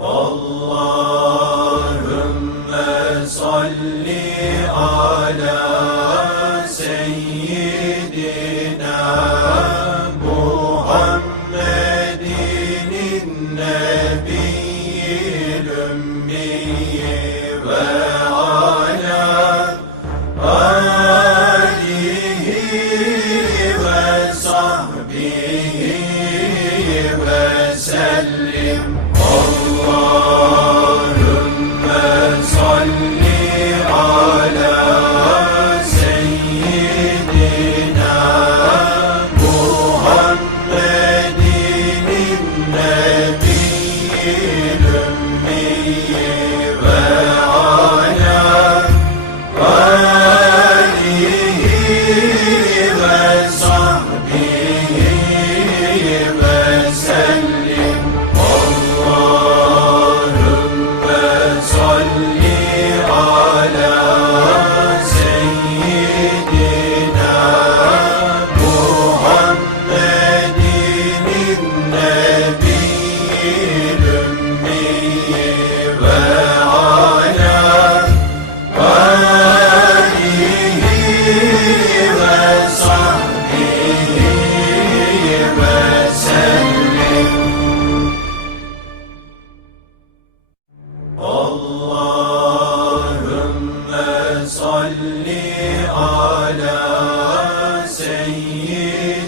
Allahümme salli ala seyyidina Muhammedin nebiyil ümmiyi ve ala Yeah.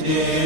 day.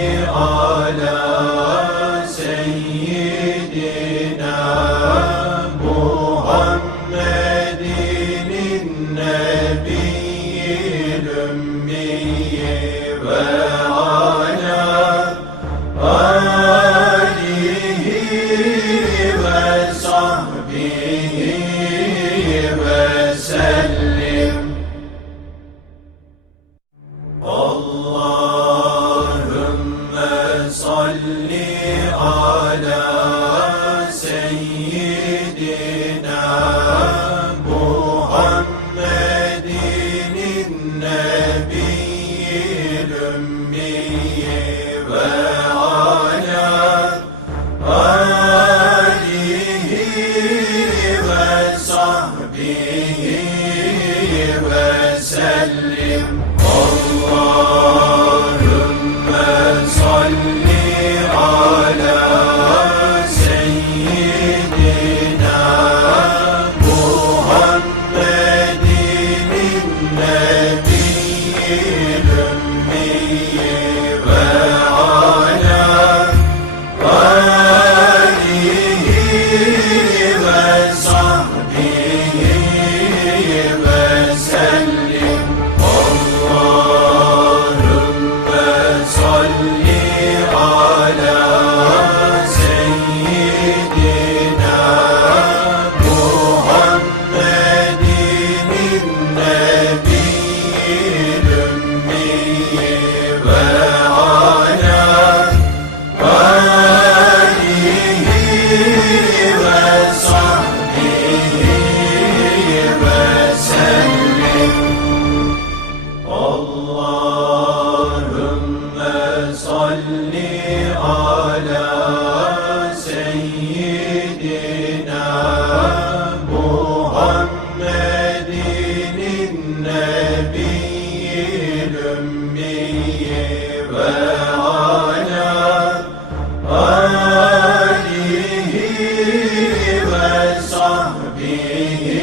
ala الأمي وعلى Nebi'nin